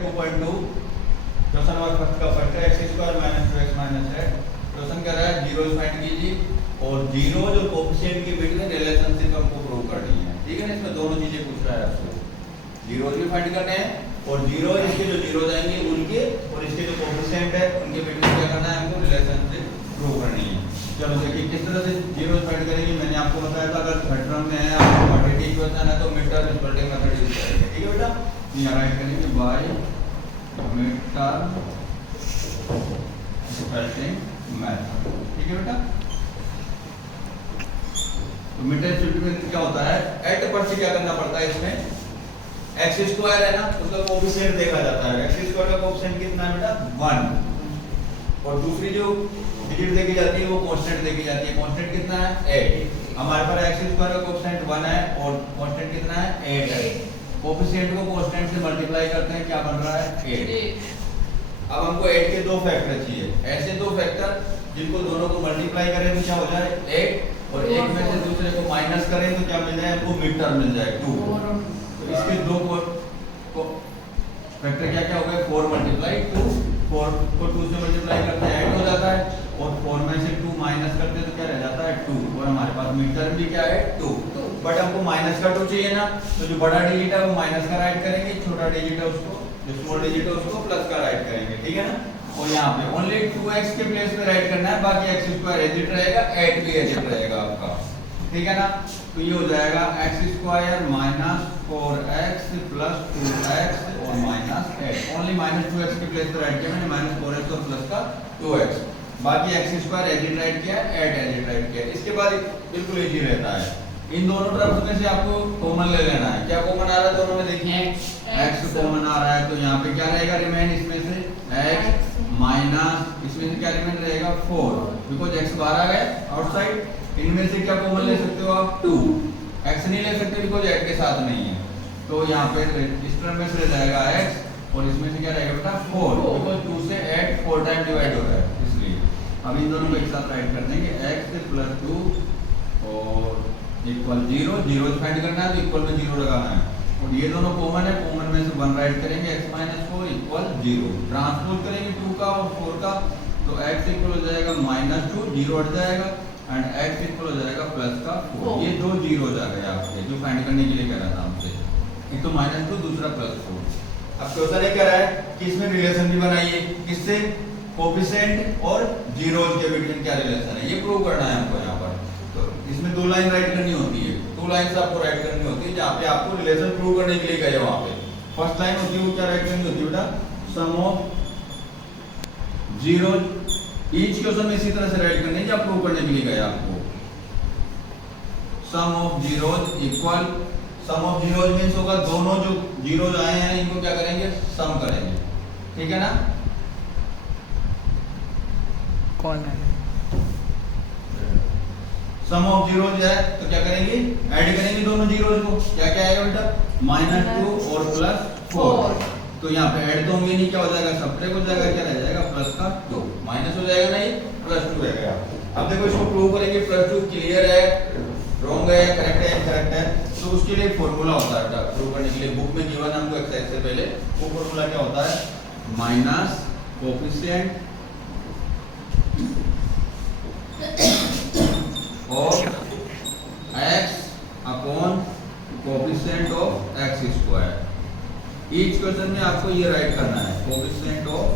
2.2 question number first का first है x square minus 2x minus है। क्वेश्चन कर रहा है जीरो फाइंड कीजिए और जीरो जो कोफिशिएंट के बीच में रिलेशनशिप हमको प्रूव करनी है। ठीक है ना, इसमें दोनों चीजें पूछ रहा है आपसे, जीरो भी फाइंड करने हैं और जीरो इसके जो जीरो जाएंगे उनके और इसके जो कोफिशिएंट है उनके बीच में क्या करना है, हमको रिलेशनशिप प्रूव करनी है। चलो देखिए किस तरह से जीरो फाइंड करेंगे। मैंने आपको बताया था अगर थर्ड टर्म में है आपको क्वाड्रेटिक इक्वेशन है तो mid term splitting method use करेंगे। ठीक है बेटा, यहाँ राइट करेंगे by mid term splitting method. ठीक है बेटा, तो मिड टर्म स्प्लिटिंग मेथड क्या होता है, एट पर से क्या करना पड़ता है, इसमें एक्स स्क्वायर है ना उसका कोफिशिएंट देखा जाता है। एक्स स्क्वायर का कोफिशिएंट कितना है बेटा 1 और दूसरी जो डिजिट देखी जाती है वो कांस्टेंट देखी जाती है। कांस्टेंट कितना है 8। हमारे पास x स्क्वायर का कोफिशिएंट 1 है और कांस्टेंट कितना है 8 है। कोफिशिएंट को कांस्टेंट से मल्टीप्लाई करते हैं, क्या बन रहा है 8। अब हमको 8 के दो फैक्टर चाहिए, ऐसे दो फैक्टर जिनको दोनों को मल्टीप्लाई करें तो क्या हो जाए 8 और एक में से दूसरे को माइनस करें तो क्या मिल जाए हमको मिड टर्म मिल जाए 2। तो इसके दो को फैक्टर क्या क्या हो गए 4 मल्टीप्लाई 2, 4 को 2 से मल्टीप्लाई करते हैं 8 हो जाता है और 4 में से 2 माइनस करते हैं तो क्या रह जाता है 2 और हमारे पास मिड टर्म भी क्या है 2। बट हमको माइनस का 2 चाहिए ना, तो जो बड़ा डिजिट है वो माइनस का राइट करेंगे, छोटा डिजिट है उसको जो स्मॉल डिजिट है उसको प्लस का राइट करेंगे। ठीक है ना, और यहाँ पे ओनली 2x के प्लेस में राइट करना है, बाकी x स्क्वायर एज इट रहेगा, 8 भी एज इट रहेगा आपका। ठीक है ना, तो ये हो जाएगा x square minus 4x plus 2x और माइनस 8। ओनली माइनस 2x के प्लेस पे राइट किया मैंने, माइनस 4x और प्लस का 2x। बाकी x square as it write किया, 8 एज इट राइट किया। इसके बाद बिल्कुल इजी रहता है, इन दोनों टर्म्स में से आपको कॉमन ले लेना है। क्या कॉमन आ रहा है दोनों में, देखिए x कॉमन आ रहा है तो यहाँ पे क्या रहेगा रिमेन, इसमें से x माइनस इसमें से क्या रिमेन रहेगा 4 बिकॉज x बाहर आ गए आउटसाइड। इनमें से क्या कॉमन ले सकते हो आप 2, x नहीं ले सकते बिकॉज 8 के साथ नहीं है, तो यहाँ पे इस टर्म में से जाएगा x और इसमें से क्या रहेगा बेटा 4 बिकॉज 2 से 8 4 टाइम डिवाइड हो रहा है इसलिए। अब इन दोनों को एक साथ राइट कर देंगे, x प्लस 2 और इक्वल 0, 0 फाइंड करना है तो इक्वल में 0 लगाना है और ये दोनों कॉमन है, कॉमन में से 1 राइट करेंगे, x माइनस 4 इक्वल 0। ट्रांसपोज करेंगे 2 का और 4 का तो x इक्वल हो जाएगा माइनस 2, 0 हट जाएगा एंड x इक्वल हो जाएगा प्लस का 4। ये दो 0 आ गए आपके जो फाइंड करने के लिए कह रहा था हमसे, एक तो माइनस 2 दूसरा प्लस 4। अब क्वेश्चन ये कह रहा है कि इसमें रिलेशन भी बनाइए, किससे, कोफिशिएंट और जीरोज के बीच क्या रिलेशन है ये प्रूव करना है हमको यहाँ पर। तो इसमें दो लाइन राइट करनी होती है, 2 लाइंस आपको राइट करनी होती है जहाँ पे आपको रिलेशन प्रूव करने के लिए कहे वहाँ पे। फर्स्ट लाइन होती है वो क्या राइट करनी होती है बेटा, सम ऑफ जीरोज। ईच क्वेश्चन में इसी तरह से राइट करनी है जब प्रूव करने के लिए गया आपको। Sum of zeros equal, sum of zeros means होगा दोनों जो जीरोज आए हैं इनको क्या करेंगे सम करेंगे। ठीक है ना, कौन है सम ऑफ जीरोज है तो क्या करेंगे ऐड करेंगे दोनों जीरोज को, क्या क्या आएगा बेटा माइनस 2 और प्लस 4। तो यहाँ पे ऐड तो होंगे नहीं, क्या हो जाएगा सब्ट्रैक्ट हो जाएगा, क्या रह जाएगा प्लस का 2, माइनस हो जाएगा नहीं प्लस 2 रहेगा। अब देखो इसको प्रूव करेंगे, प्लस 2 क्लियर है, रॉन्ग है, करेक्ट है, इनकरेक्ट है, तो उसके लिए फॉर्मूला होता है बेटा प्रूव करने के लिए। बुक में गिवन हमको एक्सरसाइज से पहले वो फॉर्मूला क्या होता है, minus coefficient of x upon coefficient of x square. Each question में आपको ये राइट करना है कोफिशिएंट ऑफ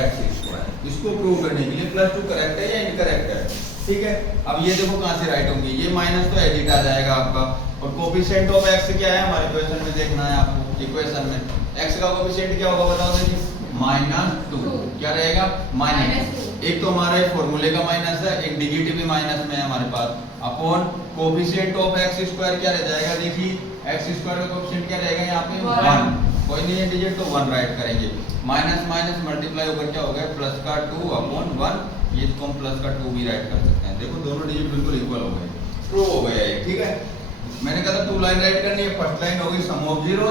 x स्क्वायर। इसको प्रूव करने के लिए प्लस 2 करेक्ट है या इनकरेक्ट है। ठीक है, अब ये देखो कहां से राइट होंगे, ये माइनस तो एडिट आ जाएगा आपका और कोफिशिएंट ऑफ x क्या है हमारे क्वेश्चन में देखना है आपको। इक्वेशन में x का कोफिशिएंट क्या होगा बताओ देखिए, -2 क्या रहेगा माइनस। एक तो हमारे फॉर्मूले का माइनस है, एक डिजिट भी माइनस में है हमारे पास, upon coefficient of x square क्या रह जाएगा, देखिए x स्क्वायर का कोफिशिएंट क्या रहेगा यहाँ पे 1, कोई नहीं है डिजिट तो 1 राइट करेंगे। माइनस माइनस मल्टीप्लाई होकर क्या हो गया प्लस का 2 अपॉन 1, ये इसको हम प्लस का 2 भी राइट कर सकते हैं। देखो दोनों डिजिट बिल्कुल इक्वल हो गए, प्रूव हो गया ये। ठीक है, मैंने कहा था 2 लाइन राइट करनी है, फर्स्ट लाइन होगी सम ऑफ जीरो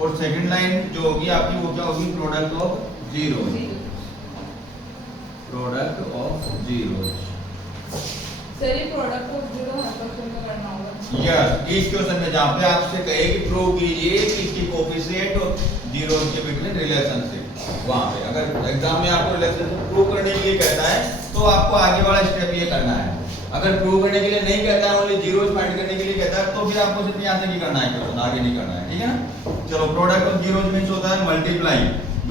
और सेकंड लाइन जो होगी आपकी वो क्या होगी product of zero, product of zero. Sir ये प्रोडक्ट ऑफ जीरो हर क्वेश्चन में करना होगा। यस, इस क्वेश्चन में जहां पे आपसे कहे कि प्रूव कीजिए कि इसकी कोफिशिएंट जीरोज के बिटवीन रिलेशनशिप। वहां पे अगर एग्जाम में आपको रिलेशनशिप प्रूव करने के लिए कहता है तो आपको आगे वाला स्टेप ये करना है। अगर प्रूव करने के लिए नहीं कहता है, ओनली जीरोज फाइंड करने के लिए कहता है, तो फिर आपको सिर्फ यहां तक ही करना है, क्वेश्चन आगे नहीं करना है, ठीक है ना। चलो, प्रोडक्ट ऑफ जीरोज मींस होता है मल्टीप्लाई,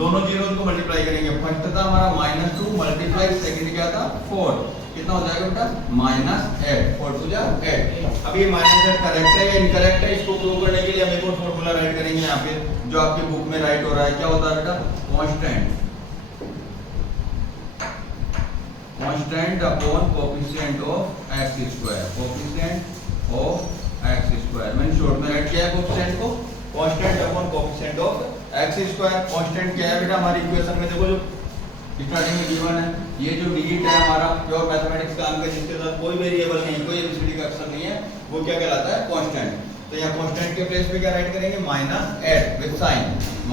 दोनों जीरोज को मल्टीप्लाई करेंगे। फर्स्ट था हमारा -2 मल्टीप्लाई सेकंड क्या था 4, कितना हो जाएगा बेटा -8, 4 2 जा 8। अब ये -8 करेक्ट है या इनकरेक्ट है, इसको प्रूव करने के लिए हम एक और फार्मूला राइट करेंगे यहाँ पे, जो आपके बुक में राइट हो रहा है। क्या होता है बेटा, constant upon coefficient of x square, coefficient of x square. मैंने शॉर्ट में राइट किया है कोएफिशिएंट को, constant upon coefficient of x square. Constant क्या है बेटा, हमारी इक्वेशन में देखो जो स्टार्टिंग में गिवन है, ये जो डिजिट है हमारा प्योर मैथमेटिक्स का अंक है, जिसके साथ कोई वेरिएबल नहीं, कोई एबीसीडी का अक्षर नहीं है, वो क्या कहलाता है, कांस्टेंट। तो यहाँ कांस्टेंट के प्लेस पे क्या राइट करेंगे, -8 with sign,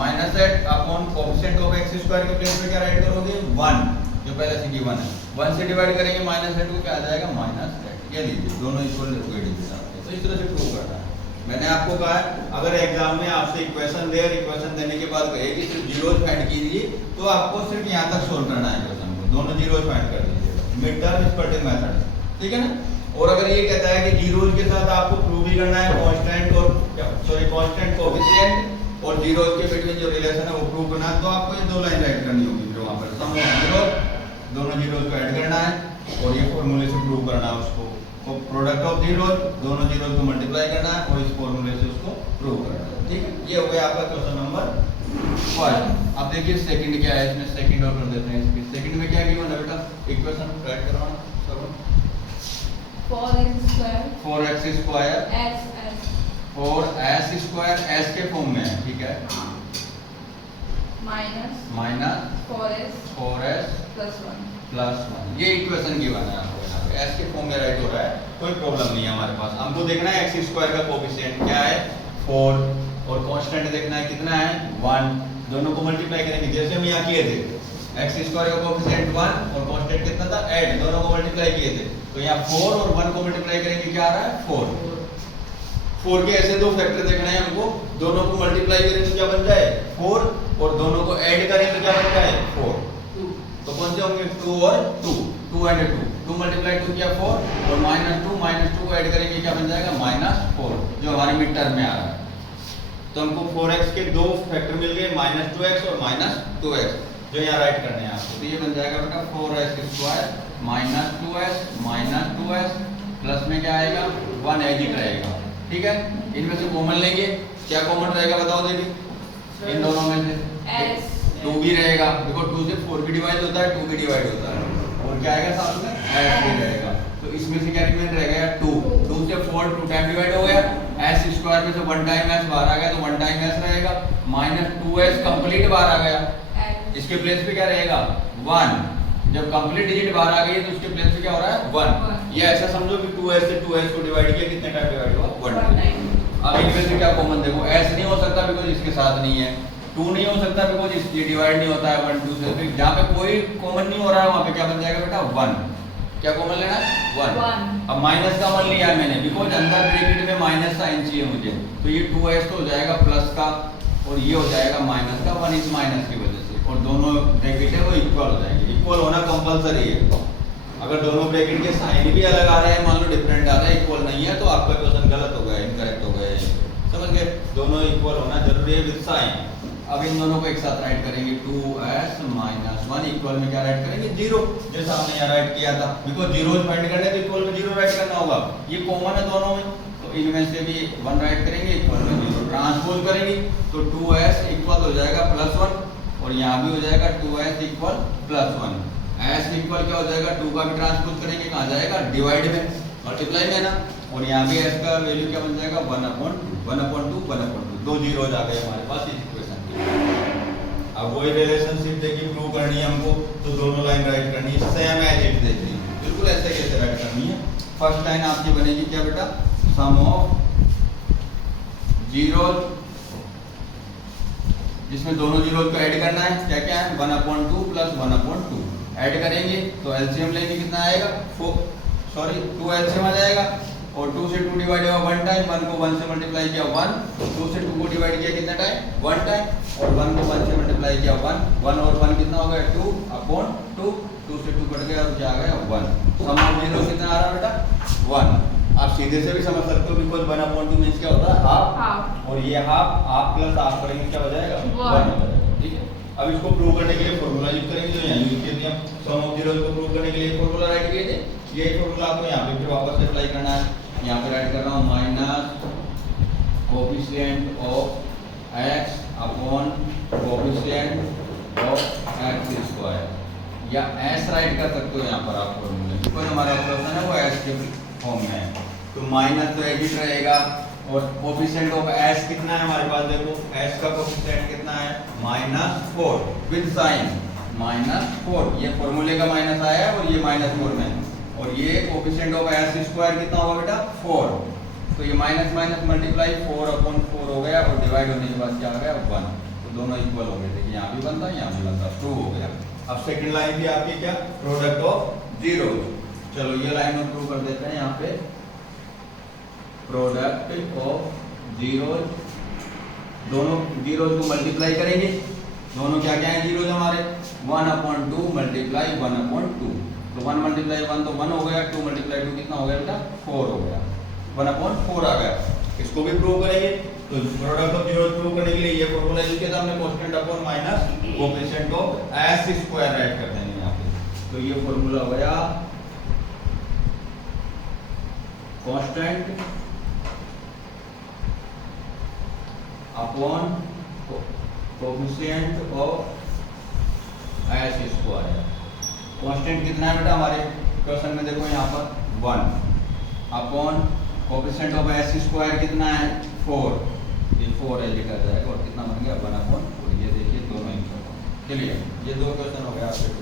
-8 upon coefficient of x square के प्लेस पे क्या राइट करोगे, 1, जो पहले से गिवन है। 1 से डिवाइड करेंगे -8 को, क्या आ जाएगा -8। ये लीजिए, दोनों इक्वल हो गए डिजिट आपके। तो इस तरह से प्रूव करना है। मैंने आपको कहा है, अगर एग्जाम में आपसे इक्वेशन दे और इक्वेशन देने के बाद कहे कि सिर्फ जीरोज फाइंड कीजिए, तो आपको सिर्फ यहाँ तक सोल्व करना है इक्वेशन को, दोनों जीरोज फाइंड कर दीजिएगा, मिड टर्म स्पर्टिंग मेथड, ठीक है ना। और अगर ये कहता है कि जीरोज के साथ आपको प्रूव भी करना है कांस्टेंट और कांस्टेंट कोएफिशिएंट और जीरोज के बिटवीन जो रिलेशन है वो प्रूव करना है, तो आपको ये दो लाइन राइट करनी होगी। फिर वहां पर सम ऑफ जीरोज, दोनों जीरोज को ऐड करना है और ये फॉर्मूले से प्रूव करना है उसको। तो प्रोडक्ट ऑफ जीरोज, दोनों जीरोज को मल्टीप्लाई करना है और इस फॉर्मूले से उसको प्रूव करना है, ठीक है। ये हो गया आपका क्वेश्चन नंबर 1। अब देखिए सेकंड क्या है, इसमें सेकंड और कर देते हैं। इसके सेकंड में क्या गिवन है बेटा, इक्वेशन राइट करवाना सब। 4x square 4x square x 4s square s के फॉर्म में है, ठीक है, माइनस 4s प्लस 1 ये इक्वेशन गिवन है आपको यहाँ पे, s के फॉर्म में राइट हो रहा है, कोई प्रॉब्लम नहीं है हमारे पास। हमको देखना है x स्क्वायर का कोएफिशिएंट क्या है 4 और कांस्टेंट देखना है कितना है 1, दोनों को मल्टीप्लाई करेंगे जैसे हम यहाँ किए थे। x स्क्वायर का कोएफिशिएंट 1 और कांस्टेंट कितना था 8, दोनों को मल्टीप्लाई किए थे, तो यहाँ 4 और 1 को मल्टीप्लाई करेंगे, क्या आ रहा है 4 के ऐसे दो फैक्टर देखना है हमको, दोनों को मल्टीप्लाई करें तो क्या बन जाए 4 और दोनों को ऐड करें तो क्या बन जाए 4। तो कौन से होंगे 2 और 2, 2 and 2, 2 मल्टीप्लाई 2 किया 4 और -2 को ऐड करेंगे क्या बन जाएगा -4, जो हमारे मिड टर्म में आ रहा है। तो हमको 4x के दो फैक्टर मिल गए, -2x और -2x, जो यहाँ राइट करने हैं आपको। तो ये बन जाएगा बेटा 4s स्क्वायर -2s प्लस में क्या आएगा 1 एज इट रहेगा, ठीक है। इनमें से कॉमन लेंगे, क्या कॉमन रहेगा बताओ देखिए, इन दोनों में से 2 भी रहेगा, देखो 2 से 4 भी डिवाइड होता है, 2 भी डिवाइड होता है, और क्या आएगा साथ में s भी रहेगा। तो इसमें से क्या रिमेन रह गया 2 से 4 2 टाइम डिवाइड हो गया, s स्क्वायर में से 1 टाइम s बाहर आ गया तो 1 टाइम s रहेगा, -2s कंप्लीट बाहर आ गया, इसके प्लेस पे क्या रहेगा 1। जब कंप्लीट डिजिट बाहर आ गई तो उसके प्लेस पे क्या हो रहा है 1। ये ऐसा समझो कि 2s से 2s को डिवाइड किया, कितने टाइम डिवाइड हुआ 1 टाइम। अब इनमें से क्या कॉमन देखो, s नहीं हो सकता बिकॉज़ इसके साथ नहीं है, 2 नहीं हो सकता बिकॉज़ इसलिए डिवाइड नहीं होता है 1 2 से, फिर जहां पे कोई कॉमन नहीं हो रहा है वहां पे क्या बन जाएगा बेटा 1। क्या कॉमन लेना है 1। अब माइनस का कॉमन लिया है मैंने बिकॉज़ अंदर ब्रैकेट में माइनस साइन चाहिए मुझे, तो ये 2s तो हो जाएगा प्लस का और ये हो जाएगा माइनस का, 1 इस माइनस की वजह से, और दोनों ब्रैकेट है वो इक्वल हो जाएंगे। इक्वल होना कंपलसरी है, अगर दोनों ब्रैकेट के साइन भी अलग आ रहे हैं, मान लो डिफरेंट आ रहा है, इक्वल नहीं है, तो आपका क्वेश्चन गलत हो गया, इनकरेक्ट हो गया, समझ गए। दोनों इक्वल होना जरूरी है विद साइन। अब इन दोनों को एक साथ राइट करेंगे 2s - 1 इक्वल में क्या राइट करेंगे 0, जैसा हमने यहाँ राइट किया था, बिकॉज़ जीरोज फाइंड करने तो इक्वल में 0 राइट करना होगा, ये कॉमन है दोनों में, तो इनमें से भी 1 राइट करेंगे, इक्वल में 0 ट्रांसपोज करेंगे तो 2s इक्वल हो जाएगा +1 और यहाँ भी हो जाएगा 2s इक्वल +1। s इक्वल क्या हो जाएगा 2 का भी ट्रांसपोज करेंगे, कहाँ जाएगा डिवाइड में, मल्टीप्लाई में ना, और यहाँ भी s का वैल्यू क्या बन जाएगा 1/2 दो जीरोज आ गए हमारे पास इस इक्वेशन के। अब वही रिलेशनशिप देखिए प्रूव करनी है हमको, तो दोनों लाइन राइट करनी है सेम एज इट देखनी है, बिल्कुल ऐसे कैसे राइट करनी है। फर्स्ट लाइन आपकी बनेगी क्या बेटा, सम ऑफ जीरोज, जिसमें दोनों जीरोज को ऐड करना है, क्या क्या है 1/2 + 1/2 ऐड करेंगे तो एलसीएम लेंगे, कितना आएगा 2 एलसीएम आ जाएगा और 2 से 2 डिवाइड हुआ 1 टाइम, 1 को 1 से मल्टीप्लाई किया 1, 2 से 2 को डिवाइड किया कितना टाइम 1 टाइम, और 1 को 1 से मल्टीप्लाई किया 1, 1 और 1 कितना हो गया 2 अपॉन 2, 2 से 2 कट गया और क्या आ गया 1। सम ऑफ जीरो कितना आ रहा है बेटा 1। आप सीधे से भी समझ सकते हो बिकॉज़ 1 अपॉन 2 मींस क्या होता है हाफ, हाफ। और ये हाफ प्लस हाफ करेंगे क्या हो जाएगा 1 हो जाएगा। ठीक है, अब इसको प्रूव करने के लिए फार्मूला यूज करेंगे, जो यहाँ यूज किया था सम ऑफ जीरोस को प्रूव करने के लिए फार्मूला राइट किए थे। ये फार्मूला आपको यहाँ पे फिर वापस से अप्लाई करना है। यहाँ पे राइट कर रहा हूँ minus coefficient of x upon coefficient of x square, या s राइट कर सकते हो यहाँ पर आप फार्मूले, बिकॉज़ हमारा ऑपरेशन है वो s के फॉर्म में है। तो माइनस तो एडिट रहेगा, और कोफिशिएंट ऑफ s कितना है हमारे पास, देखो s का कोफिशिएंट कितना है -4 विद साइन -4, ये फार्मूले का माइनस आया है और ये -4 में, और ये कोफिशिएंट ऑफ s स्क्वायर कितना होगा बेटा 4, तो ये माइनस माइनस मल्टीप्लाई 4 अपॉन 4 हो गया, और डिवाइड होने के बाद क्या आ गया 1, तो दोनों इक्वल हो गए। देखिए यहाँ भी बनता यहाँ भी बनता, ट्रू हो गया। अब सेकंड लाइन थी आपकी क्या, प्रोडक्ट ऑफ जीरो। चलो ये लाइन में प्रूव कर देते हैं। यहाँ पे प्रोडक्ट ऑफ जीरो, दोनों जीरोज को मल्टीप्लाई करेंगे, दोनों क्या क्या है जीरोज हमारे 1 अपॉन 2 मल्टीप्लाई 1 अपॉन 2, तो 1 मल्टीप्लाई 1 तो 1 हो गया, 2 मल्टीप्लाई 2 कितना हो गया बेटा 4 हो गया, 1 अपॉन 4 आ गया। इसको भी प्रूव करेंगे, तो प्रोडक्ट ऑफ जीरो प्रूव करने के लिए ये फार्मूला यूज किया था हमने, coefficient upon minus coefficient of s square add कर देंगे यहाँ पे, तो ये फार्मूला हो गया constant upon coefficient of s square. Constant कितना है बेटा हमारे क्वेश्चन में, देखो यहाँ पर 1 upon coefficient of s square कितना है 4, ये 4 एडिट कर जाएगा, और कितना बन गया 1 अपॉन 4। ये देखिए दोनों इक्वल। चलिए ये दो क्वेश्चन हो गया आपके।